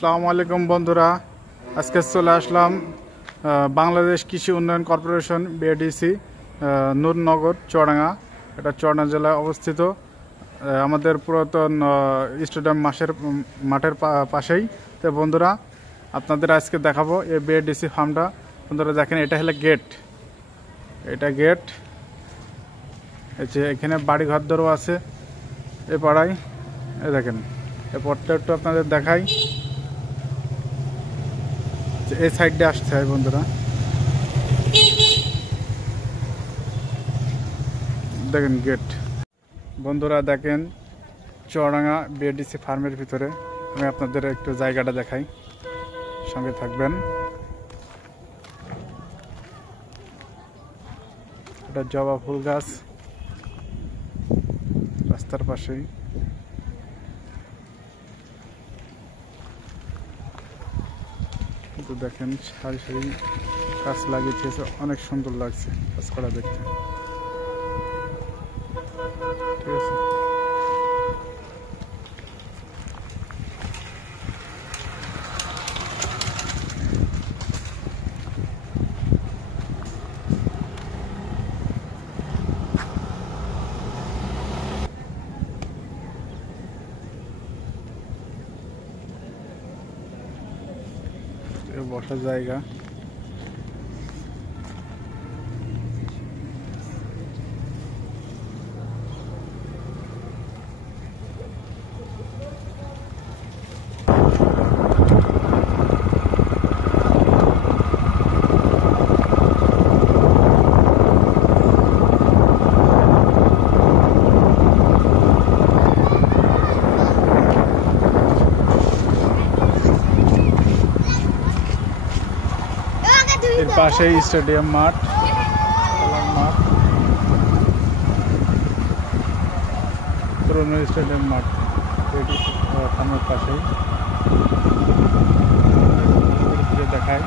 আসসালামু আলাইকুম বন্ধুরা, আজকে চলে আসলাম বাংলাদেশ কৃষি উন্নয়ন কর্পোরেশন বিএডিসি নূরনগর চুয়াডাঙ্গা। এটা চুয়াডাঙ্গা জেলায় অবস্থিত। আমাদের পুরাতন স্টেডিয়াম মাঠের পাশেই। তো বন্ধুরা, আপনাদের আজকে দেখাবো এই বিএডিসি ফার্মটা। বন্ধুরা দেখেন, এটা হলো গেট। এটা গেট, এখানে বাড়ি ঘরদরও আছে এ পাড়ায়। এই দেখেন, এই পথটা একটু আপনাদের দেখাই। এই সাইডে আসতে হয় বন্ধুরা। দেখেন গেট। বন্ধুরা দেখেন, চুয়াডাঙ্গা বিএডিসি ফার্মের ভিতরে আমি আপনাদের একটু জায়গাটা দেখাই, সঙ্গে থাকবেন। এটা জবা ফুল গাছ, রাস্তার পাশেই। তো দেখেন, সারি সারি গাছ লাগিয়েছে, অনেক সুন্দর লাগছে গাছ করা দেখতে। ঠিক আছে, বসার জায়গা। এর পাশেই স্টেডিয়াম মাঠ, পুরনো স্টেডিয়াম মাঠ ফার্মের পাশেই দেখায়।